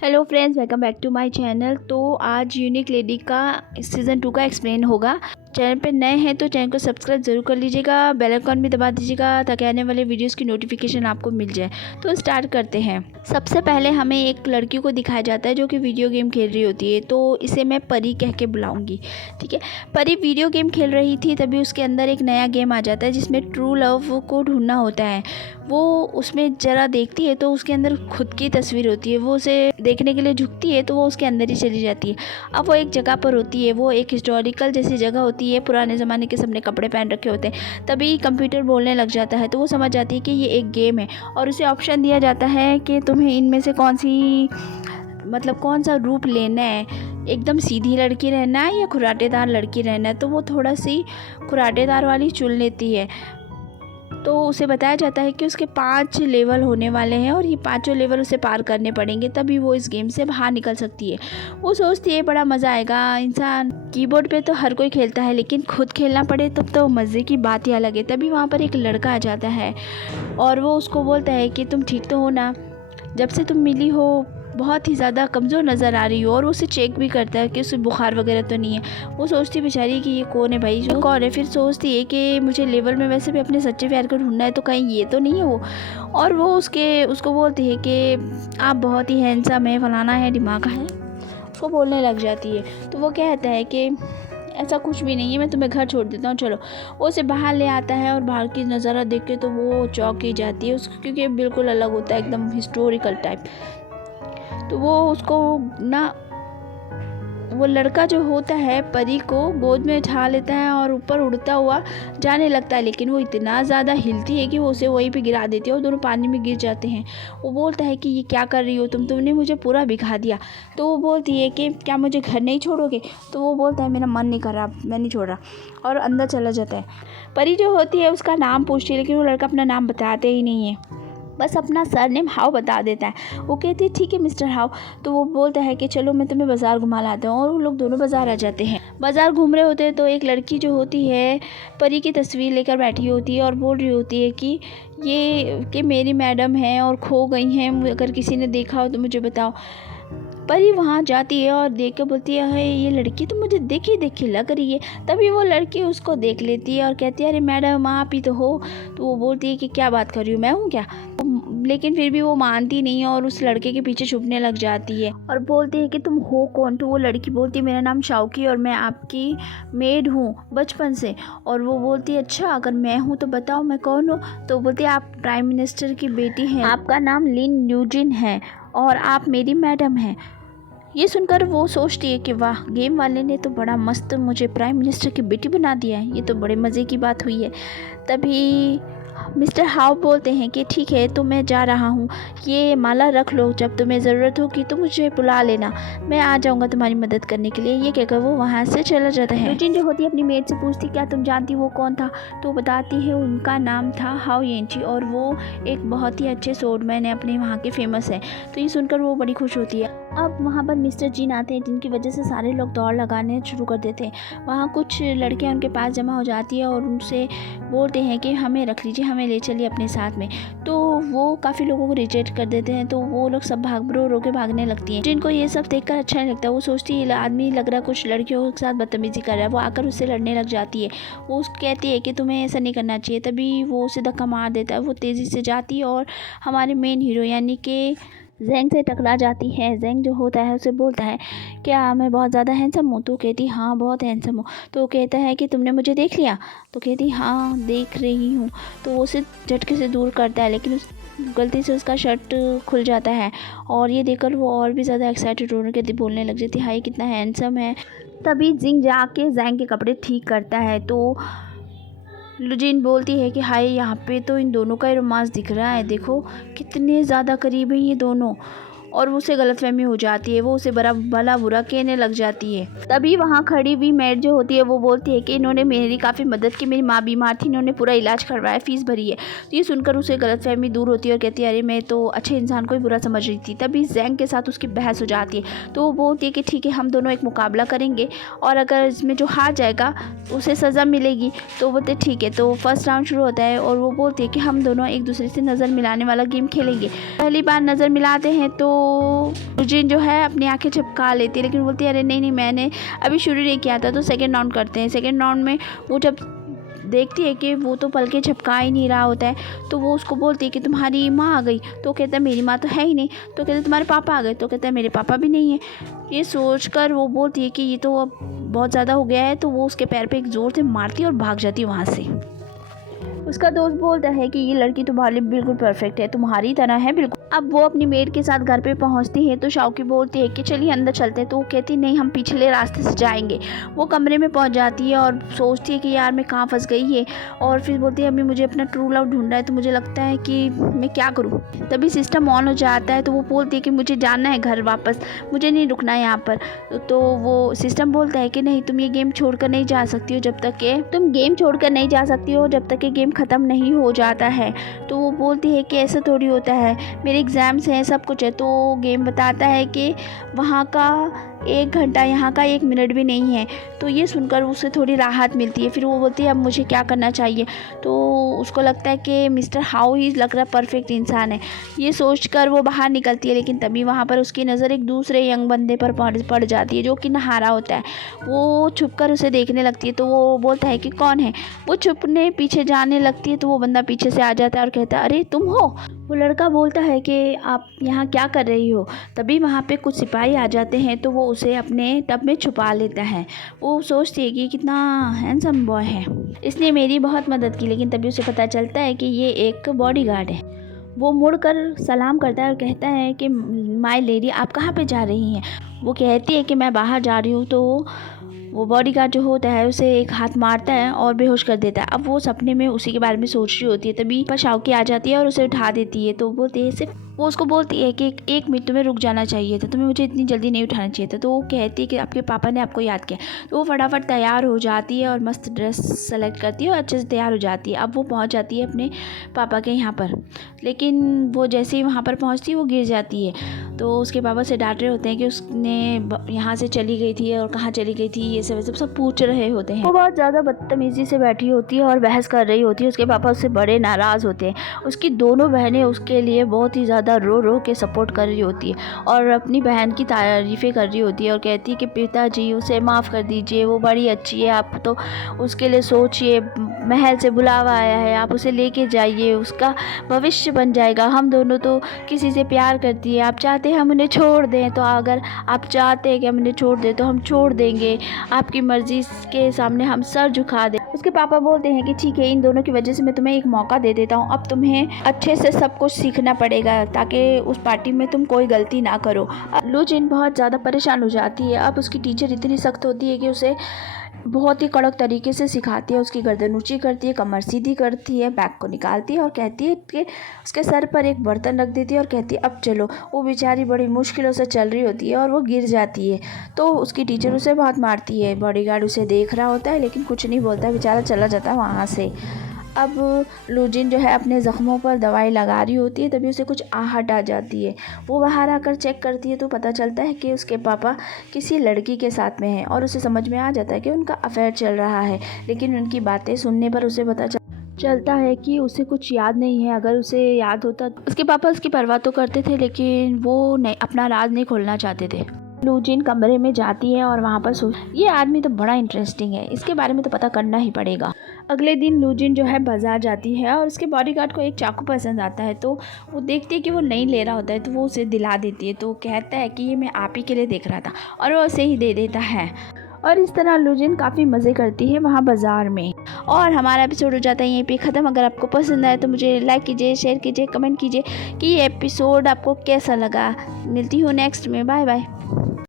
Hello friends, welcome back to my channel. तो आज unique lady का सीज़न 2 का एक्सप्लेन होगा। चैनल पे नए हैं तो चैनल को सब्सक्राइब ज़रूर कर लीजिएगा, बेल आइकन भी दबा दीजिएगा ताकि आने वाले वीडियोस की नोटिफिकेशन आपको मिल जाए। तो स्टार्ट करते हैं। सबसे पहले हमें एक लड़की को दिखाया जाता है जो कि वीडियो गेम खेल रही होती है। तो इसे मैं परी कह के बुलाऊंगी, ठीक है। परी वीडियो गेम खेल रही थी, तभी उसके अंदर एक नया गेम आ जाता है जिसमें ट्रू लव को ढूंढना होता है। वो उसमें ज़रा देखती है तो उसके अंदर खुद की तस्वीर होती है। वो उसे देखने के लिए झुकती है तो वो उसके अंदर ही चली जाती है। अब वो एक जगह पर होती है, वो एक हिस्टोरिकल जैसी जगह होती है। पुराने ज़माने के सबने कपड़े पहन रखे होते हैं। तभी कंप्यूटर बोलने लग जाता है तो वो समझ जाती है कि ये एक गेम है और उसे ऑप्शन दिया जाता है कि तुम्हें इनमें से कौन सा रूप लेना है, एकदम सीधी लड़की रहना है या खुराटेदार लड़की रहना है। तो वो थोड़ा सी खुराटेदार वाली चुन लेती है। तो उसे बताया जाता है कि उसके 5 लेवल होने वाले हैं और ये 5 लेवल उसे पार करने पड़ेंगे, तभी वो इस गेम से बाहर निकल सकती है। वो सोचती है बड़ा मज़ा आएगा, इंसान कीबोर्ड पे तो हर कोई खेलता है लेकिन खुद खेलना पड़े तब तो मज़े की बात ही अलग है। तभी वहाँ पर एक लड़का आ जाता है और वो उसको बोलता है कि तुम ठीक तो हो ना, जब से तुम मिली हो बहुत ही ज़्यादा कमज़ोर नज़र आ रही हो। और उसे चेक भी करता है कि उसे बुखार वगैरह तो नहीं है। वो सोचती बेचारी कि ये कौन है भाई, जो कौन है। फिर सोचती है कि मुझे लेवल में वैसे भी अपने सच्चे प्यार को ढूंढना है, तो कहीं ये तो नहीं है वो। और वो उसको बोलती है कि आप बहुत ही हैंडसम है, फलाना है, दिमाग है, उसको बोलने लग जाती है। तो वो कहता है कि ऐसा कुछ भी नहीं है, मैं तुम्हें घर छोड़ देता हूँ, चलो। वो उसे बाहर ले आता है और बाहर की नज़ारा देख के तो वो चौंक ही जाती है उसको, क्योंकि बिल्कुल अलग होता है, एकदम हिस्टोरिकल टाइप। तो वो उसको ना, वो लड़का जो होता है परी को गोद में उठा लेता है और ऊपर उड़ता हुआ जाने लगता है, लेकिन वो इतना ज़्यादा हिलती है कि वो उसे वहीं पे गिरा देती है और दोनों पानी में गिर जाते हैं। वो बोलता है कि ये क्या कर रही हो तुमने मुझे पूरा भिगा दिया। तो वो बोलती है कि क्या मुझे घर नहीं छोड़ोगे। तो वो बोलता है मेरा मन नहीं कर रहा, मैं नहीं छोड़ रहा, और अंदर चला जाता है। परी जो होती है उसका नाम पूछती है, लेकिन वो लड़का अपना नाम बताते ही नहीं है, बस अपना सरनेम हाउ बता देता है। वो कहती है ठीक है मिस्टर हाउ। तो वो बोलता है कि चलो मैं तुम्हें बाज़ार घुमा लाता हूँ, और वो लोग दोनों बाज़ार आ जाते हैं। बाज़ार घूम रहे होते हैं तो एक लड़की जो होती है परी की तस्वीर लेकर बैठी होती है और बोल रही होती है कि मेरी मैडम है और खो गई हैं, अगर किसी ने देखा हो तो मुझे बताओ। परी वहाँ जाती है और देख के बोलती है ये लड़की तो मुझे देखी लग रही है। तभी वो लड़की उसको देख लेती है और कहती है अरे मैडम आप ही तो हो। तो वो बोलती है कि क्या बात कर रही हूँ, मैं हूँ क्या। लेकिन फिर भी वो मानती नहीं है और उस लड़के के पीछे छुपने लग जाती है और बोलती है कि तुम हो कौन। तो वो लड़की बोलती है मेरा नाम शाउकी और मैं आपकी मेड हूँ बचपन से। और वो बोलती है अच्छा, अगर मैं हूँ तो बताओ मैं कौन हूँ। तो बोलती है आप प्राइम मिनिस्टर की बेटी हैं, आपका नाम लिन न्यूजिन है और आप मेरी मैडम हैं। ये सुनकर वो सोचती है कि वाह, गेम वाले ने तो बड़ा मस्त मुझे प्राइम मिनिस्टर की बेटी बना दिया है, ये तो बड़े मज़े की बात हुई है। तभी मिस्टर हाउ बोलते हैं कि ठीक है तो मैं जा रहा हूँ, ये माला रख लो, जब तुम्हें ज़रूरत होगी तो मुझे बुला लेना, मैं आ जाऊँगा तुम्हारी मदद करने के लिए। ये कहकर वो वहाँ से चला जाता है। यूजिन जो होती है अपनी मेड से पूछती क्या तुम जानती वो कौन था। तो बताती है उनका नाम था हाउ येंची और वो एक बहुत ही अच्छे स्वॉर्डमैन है, अपने वहाँ के फेमस है। तो ये सुनकर वो बड़ी खुश होती है। अब वहाँ पर मिस्टर जीन आते हैं, जिनकी वजह से सारे लोग दौड़ लगाने शुरू कर देते हैं। वहाँ कुछ लड़कियाँ उनके पास जमा हो जाती है और उनसे बोलते हैं कि हमें रख लीजिए, हमें ले चलिए अपने साथ में। तो वो काफ़ी लोगों को रिजेक्ट कर देते हैं, तो वो लोग सब रो के भागने लगती हैं। जिनको ये सब देखकर अच्छा नहीं लगता, वो सोचती है आदमी लग रहा कुछ लड़कियों के साथ बदतमीजी कर रहा है। वो आकर उससे लड़ने लग जाती है। वो कहती है कि तुम्हें ऐसा नहीं करना चाहिए। तभी वो उसे धक्का मार देता है। वो तेज़ी से जाती है और हमारे मेन हीरो यानी कि जेंग से टकरा जाती है। जेंग जो होता है उसे बोलता है क्या मैं बहुत ज़्यादा हैंडसम हूँ। तो कहती हाँ बहुत हैंडसम हूँ। तो कहता है कि तुमने मुझे देख लिया। तो कहती हाँ देख रही हूँ। तो वो उसे झटके से दूर करता है, लेकिन गलती से उसका शर्ट खुल जाता है और ये देखकर वो और भी ज़्यादा एक्साइटेड होने के बोलने लग जाती है हाय कितना हैंडसम है। तभी जिंग जाके जेंग के कपड़े ठीक करता है। तो लुजिन बोलती है कि हाय यहाँ पे तो इन दोनों का ही रोमांस दिख रहा है, देखो कितने ज़्यादा करीब हैं ये दोनों। और उसे गलतफहमी हो जाती है, वो उसे भला बुरा कहने लग जाती है। तभी वहाँ खड़ी हुई मेड जो होती है वो बोलती है कि इन्होंने मेरी काफ़ी मदद की, मेरी माँ बीमार थी, इन्होंने पूरा इलाज करवाया, फ़ीस भरी है। तो ये सुनकर उसे गलतफहमी दूर होती है और कहती है अरे मैं तो अच्छे इंसान को ही बुरा समझ रही थी। तभी जेंग के साथ उसकी बहस हो जाती है। तो वो बोलती है कि ठीक है हम दोनों एक मुकाबला करेंगे और अगर इसमें जो हार जाएगा उसे सज़ा मिलेगी। तो बोलते ठीक है। तो फर्स्ट राउंड शुरू होता है और वो बोलती है कि हम दोनों एक दूसरे से नज़र मिलाने वाला गेम खेलेंगे। पहली बार नज़र मिलाते हैं तो लूजिन जो है अपनी आंखें झपका लेती है, लेकिन बोलती है अरे नहीं मैंने अभी शुरू नहीं किया था, तो सेकेंड राउंड करते हैं। सेकेंड राउंड में वो जब देखती है कि वो तो पलके झपका ही नहीं रहा होता है, तो वो उसको बोलती है कि तुम्हारी माँ आ गई। तो कहता है मेरी माँ तो है ही नहीं। तो कहते तुम्हारे पापा आ गए। तो कहता है मेरे पापा भी नहीं है। ये सोचकर वो बोलती है कि ये तो अब बहुत ज़्यादा हो गया है, तो वो उसके पैर पे एक ज़ोर से मारती है और भाग जाती है वहाँ से। उसका दोस्त बोलता है कि ये लड़की तुम्हारे लिए बिल्कुल परफेक्ट है, तुम्हारी तरह है बिल्कुल। अब वो अपनी मेड के साथ घर पे पहुंचती है, तो शाओकी बोलती है कि चलिए अंदर चलते हैं। तो वो कहती नहीं, हम पिछले रास्ते से जाएंगे। वो कमरे में पहुंच जाती है और सोचती है कि यार मैं कहाँ फंस गई है, और फिर बोलती है अभी मुझे अपना ट्रू लव ढूंढना है, तो मुझे लगता है कि मैं क्या करूँ। तभी सिस्टम ऑन हो जाता है, तो वो बोलती है कि मुझे जाना है घर वापस, मुझे नहीं रुकना है यहाँ पर। तो वो सिस्टम बोलता है कि नहीं, तुम ये गेम छोड़कर नहीं जा सकती हो जब तक कि गेम ख़त्म नहीं हो जाता है। तो वो बोलती है कि ऐसा थोड़ी होता है, मेरे एग्ज़ाम्स हैं, सब कुछ है। तो गेम बताता है कि वहाँ का 1 घंटा यहाँ का 1 मिनट भी नहीं है। तो ये सुनकर उसे थोड़ी राहत मिलती है। फिर वो बोलती है अब मुझे क्या करना चाहिए। तो उसको लगता है कि मिस्टर हाउ ही लग रहा परफेक्ट इंसान है। ये सोचकर वो बाहर निकलती है, लेकिन तभी वहाँ पर उसकी नज़र एक दूसरे यंग बंदे पर पड़ जाती है, जो कि नहा रहा होता है। वो छुपकर उसे देखने लगती है। तो वो बोलता है कि कौन है। वो छुपने पीछे जाने लगती है, तो वो बंदा पीछे से आ जाता है और कहता है अरे तुम हो। वो लड़का बोलता है कि आप यहाँ क्या कर रही हो। तभी वहाँ पे कुछ सिपाही आ जाते हैं, तो वो उसे अपने टब में छुपा लेता है। वो सोचती है कि कितना हैंडसम बॉय है, इसने मेरी बहुत मदद की। लेकिन तभी उसे पता चलता है कि ये एक बॉडीगार्ड है। वो मुड़कर सलाम करता है और कहता है कि माय लेडी आप कहाँ पे जा रही हैं। वो कहती है कि मैं बाहर जा रही हूँ। तो वो बॉडीगार्ड जो होता है उसे एक हाथ मारता है और बेहोश कर देता है। अब वो सपने में उसी के बारे में सोच रही होती है, तभी पर शाओकी आ जाती है और उसे उठा देती है। तो वो बोलती है सिर्फ वो उसको बोलती है कि 1 मिनट तुम्हें रुक जाना चाहिए था, तुम्हें मुझे इतनी जल्दी नहीं उठाना चाहिए था। तो वो कहती है कि आपके पापा ने आपको याद किया। तो वो फटाफट तैयार हो जाती है और मस्त ड्रेस सेलेक्ट करती है और अच्छे से तैयार हो जाती है। अब वो पहुंच जाती है अपने पापा के यहाँ पर, लेकिन वो जैसे ही वहाँ पर पहुँचती है वो गिर जाती है। तो उसके पापा से डांट रहे होते हैं कि उसने यहाँ से चली गई थी और कहाँ चली गई थी, ये सब पूछ रहे होते हैं। वो बहुत ज़्यादा बदतमीज़ी से बैठी होती है और बहस कर रही होती है। उसके पापा उससे बड़े नाराज़ होते हैं। उसकी दोनों बहनें उसके लिए बहुत ही ज़्यादा रो के सपोर्ट कर रही होती है और अपनी बहन की तारीफ़ें कर रही होती है और कहती है कि पिताजी उसे माफ़ कर दीजिए, वो बड़ी अच्छी है, आप तो उसके लिए सोचिए, महल से बुलावा आया है, आप उसे लेके जाइए, उसका भविष्य बन जाएगा। हम दोनों तो किसी से प्यार करती है, आप चाहते हैं हम उन्हें छोड़ दें, तो अगर आप चाहते हैं कि हम उन्हें छोड़ दें तो हम छोड़ देंगे, आपकी मर्ज़ी के सामने हम सर झुका दें। उसके पापा बोलते हैं कि ठीक है, इन दोनों की वजह से मैं तुम्हें एक मौका दे देता हूँ, अब तुम्हें अच्छे से सब कुछ सीखना पड़ेगा ताकि उस पार्टी में तुम कोई गलती ना करो। लूजिन बहुत ज़्यादा परेशान हो जाती है। अब उसकी टीचर इतनी सख्त होती है कि उसे बहुत ही कड़क तरीके से सिखाती है। उसकी गर्दन ऊंची करती है, कमर सीधी करती है, बैग को निकालती है और कहती है कि उसके सर पर एक बर्तन रख देती है और कहती है अब चलो। वो बेचारी बड़ी मुश्किलों से चल रही होती है और वो गिर जाती है। तो उसकी टीचर उसे बहुत मारती है। बॉडीगार्ड उसे देख रहा होता है लेकिन कुछ नहीं बोलता, बेचारा चला जाता है वहाँ से। अब लूजिन जो है अपने ज़ख्मों पर दवाई लगा रही होती है, तभी उसे कुछ आहट आ जाती है। वो बाहर आकर चेक करती है तो पता चलता है कि उसके पापा किसी लड़की के साथ में हैं और उसे समझ में आ जाता है कि उनका अफेयर चल रहा है। लेकिन उनकी बातें सुनने पर उसे पता चलता है कि उसे कुछ याद नहीं है। अगर उसे याद होता तो उसके पापा उसकी परवाह तो करते थे, लेकिन वो नहीं, अपना राज नहीं खोलना चाहते थे। लूजिन कमरे में जाती है और वहाँ पर ये आदमी तो बड़ा इंटरेस्टिंग है, इसके बारे में तो पता करना ही पड़ेगा। अगले दिन लूजिन जो है बाज़ार जाती है और उसके बॉडीगार्ड को एक चाकू पसंद आता है। तो वो देखती है कि वो नहीं ले रहा होता है, तो वो उसे दिला देती है। तो कहता है कि ये मैं आप ही के लिए देख रहा था, और वो उसे ही दे देता है। और इस तरह लूजिन काफ़ी मज़े करती है वहाँ बाज़ार में। और हमारा एपिसोड हो जाता है यहीं पे ख़त्म। अगर आपको पसंद आए तो मुझे लाइक कीजिए, शेयर कीजिए, कमेंट कीजिए कि ये एपिसोड आपको कैसा लगा। मिलती हूँ नेक्स्ट में। Bye bye.